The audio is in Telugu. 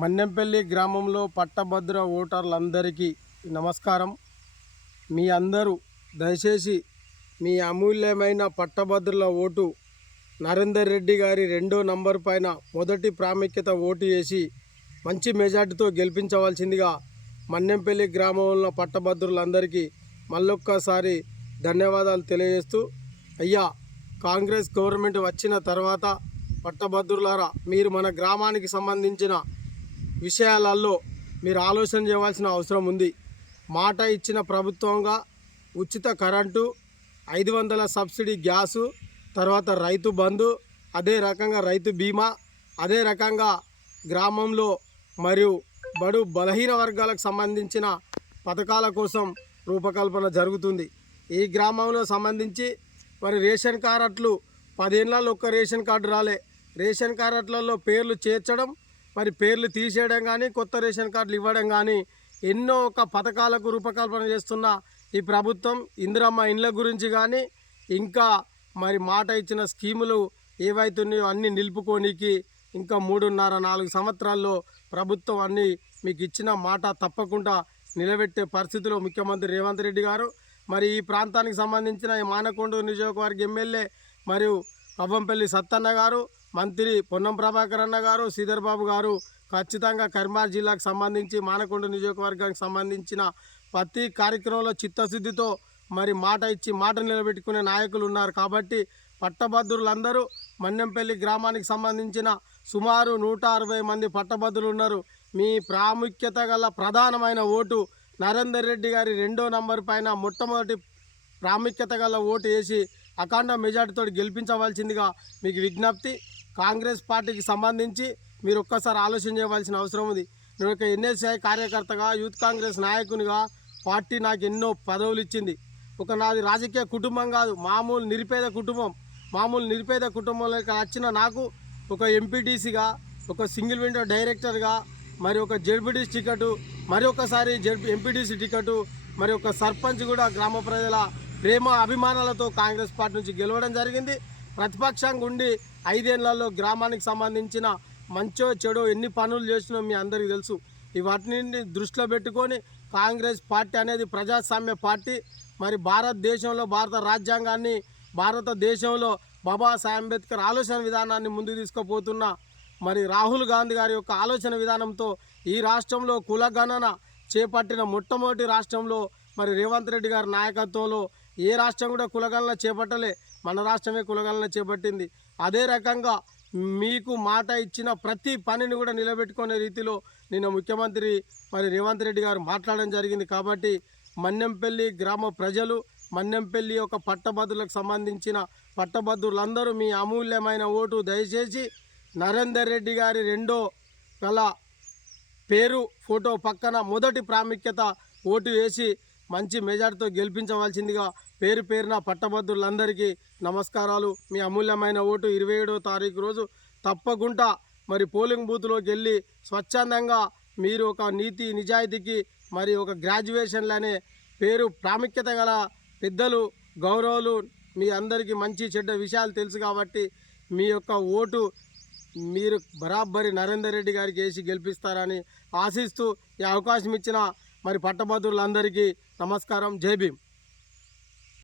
మన్నెంపల్లి గ్రామంలో పట్టభద్ర ఓటర్లందరికీ నమస్కారం. మీ అందరూ దయచేసి మీ అమూల్యమైన పట్టభద్రుల ఓటు నరేందర్ రెడ్డి గారి 2వ నంబర్ పైన మొదటి ప్రాముఖ్యత ఓటు వేసి మంచి మెజార్టీతో గెలిపించవలసిందిగా మన్నెంపల్లి గ్రామంలో పట్టభద్రులందరికీ మళ్ళొక్కసారి ధన్యవాదాలు తెలియజేస్తూ, అయ్యా కాంగ్రెస్ గవర్నమెంట్ వచ్చిన తర్వాత పట్టభద్రులారా మీరు మన గ్రామానికి సంబంధించిన విషయాలలో మీరు ఆలోచన చేయవలసిన అవసరం ఉంది. మాట ఇచ్చిన ప్రభుత్వంగా ఉచిత కరెంటు, 500 సబ్సిడీ గ్యాసు, తర్వాత రైతు బంధు, అదే రకంగా రైతు బీమా, అదే రకంగా గ్రామంలో మరియు బడు బలహీన వర్గాలకు సంబంధించిన పథకాల కోసం రూపకల్పన జరుగుతుంది. ఈ గ్రామంలో సంబంధించి మరి రేషన్ కార్డులు 10 ఏళ్ళలో ఒక్క రేషన్ కార్డు రాలే. రేషన్ కార్డులలో పేర్లు చేర్చడం, మరి పేర్లు తీసేయడం కానీ, కొత్త రేషన్ కార్డులు ఇవ్వడం కానీ ఎన్నో ఒక పథకాలకు రూపకల్పన చేస్తున్న ఈ ప్రభుత్వం ఇందిరమ్మ ఇండ్ల గురించి కానీ, ఇంకా మరి మాట ఇచ్చిన స్కీములు ఏవైతున్నాయో అన్నీ నిలుపుకోనికి ఇంకా 3.5-4 సంవత్సరాల్లో ప్రభుత్వం అన్నీ మీకు ఇచ్చిన మాట తప్పకుండా నిలబెట్టే పరిస్థితిలో ముఖ్యమంత్రి రేవంత్ రెడ్డి గారు, మరి ఈ ప్రాంతానికి సంబంధించిన ఈ మానకొండూరు నియోజకవర్గ ఎమ్మెల్యే మరియు పవ్వంపల్లి సత్తన్న గారు, మంత్రి పొన్నం ప్రభాకర్ అన్న గారు, శ్రీధర్ బాబు గారు ఖచ్చితంగా కరీంనగర్ జిల్లాకు సంబంధించి మానకొండూరు నియోజకవర్గానికి సంబంధించిన ప్రతి కార్యక్రమంలో చిత్తశుద్ధితో మరి మాట ఇచ్చి మాట నిలబెట్టుకునే నాయకులు ఉన్నారు. కాబట్టి పట్టభద్రులందరూ మన్నెంపల్లి గ్రామానికి సంబంధించిన సుమారు 160 మంది పట్టభద్రులు ఉన్నారు. మీ ప్రాముఖ్యత గల ప్రధానమైన ఓటు నరేందర్ రెడ్డి గారి 2వ నంబర్ పైన మొట్టమొదటి ప్రాముఖ్యత గల ఓటు వేసి అఖండ మెజార్టీతో గెలిపించవలసిందిగా మీకు విజ్ఞప్తి. కాంగ్రెస్ పార్టీకి సంబంధించి మీరు ఒక్కసారి ఆలోచన చేయవలసిన అవసరం ఉంది. నేను ఒక ఎన్ఎస్ఐ కార్యకర్తగా, యూత్ కాంగ్రెస్ నాయకునిగా పార్టీ నాకు ఎన్నో పదవులు ఇచ్చింది. ఒక నాది రాజకీయ కుటుంబం కాదు, మామూలు నిరుపేద కుటుంబం. మామూలు నిరుపేద కుటుంబంలోకి వచ్చిన నాకు ఒక ఎంపీటీసీగా, ఒక సింగిల్ విండో డైరెక్టర్గా, మరి ఒక జెడ్పీటీసీ టికెట్, మరి ఒకసారి ఎంపీటీసీ టికెట్, మరి ఒక సర్పంచ్ కూడా గ్రామ ప్రజల ప్రేమ అభిమానాలతో కాంగ్రెస్ పార్టీ నుంచి గెలవడం జరిగింది. ప్రతిపక్షంగా ఉండి 5 ఏళ్లలో గ్రామానికి సంబంధించిన మంచో చెడో ఎన్ని పనులు చేసినో మీ అందరికీ తెలుసు. వాటిని దృష్టిలో పెట్టుకొని కాంగ్రెస్ పార్టీ అనేది ప్రజాస్వామ్య పార్టీ. మరి భారతదేశంలో భారత రాజ్యాంగాన్ని, భారతదేశంలో బాబాసాహెబ్ అంబేద్కర్ ఆలోచన విధానాన్ని ముందుకు తీసుకుపోతున్న మరి రాహుల్ గాంధీ గారి యొక్క ఆలోచన విధానంతో ఈ రాష్ట్రంలో కులగణన చేపట్టిన మొట్టమొదటి రాష్ట్రంలో మరి రేవంత్ రెడ్డి గారి నాయకత్వంలో ఏ రాష్ట్రం కూడా కులగణన చేపట్టలే, మన రాష్ట్రమే కులగణన చేపట్టింది. అదే రకంగా మీకు మాట ఇచ్చిన ప్రతి పనిని కూడా నిలబెట్టుకునే రీతిలో నిన్న ముఖ్యమంత్రి మరి రేవంత్ రెడ్డి గారు మాట్లాడడం జరిగింది. కాబట్టి మన్నెంపల్లి గ్రామ ప్రజలు, మన్నెంపల్లి యొక్క పట్టభద్రులకు సంబంధించిన పట్టభద్రులందరూ మీ అమూల్యమైన ఓటు దయచేసి నరేందర్ రెడ్డి గారి 2వ గల పేరు ఫోటో పక్కన మొదటి ప్రాముఖ్యత ఓటు వేసి మంచి మెజార్టీతో గెలిపించవలసిందిగా పేరు పేరున పట్టభద్రులందరికీ నమస్కారాలు. మీ అమూల్యమైన ఓటు 27వ తారీఖు రోజు తప్పకుండా మరి పోలింగ్ బూత్లోకి వెళ్ళి స్వచ్ఛందంగా మీరు ఒక నీతి నిజాయితీకి మరి ఒక గ్రాడ్యుయేషన్లనే పేరు ప్రాముఖ్యత గల పెద్దలు, గౌరవులు మీ అందరికీ మంచి చెడ్డ విషయాలు తెలుసు కాబట్టి మీ యొక్క ఓటు మీరు బరాబరి నరేందర్ రెడ్డి గారికి వేసి గెలిపిస్తారని ఆశిస్తూ ఈ అవకాశం ఇచ్చిన మరి పట్టభద్రులందరికీ నమస్కారం. జై భీమ్.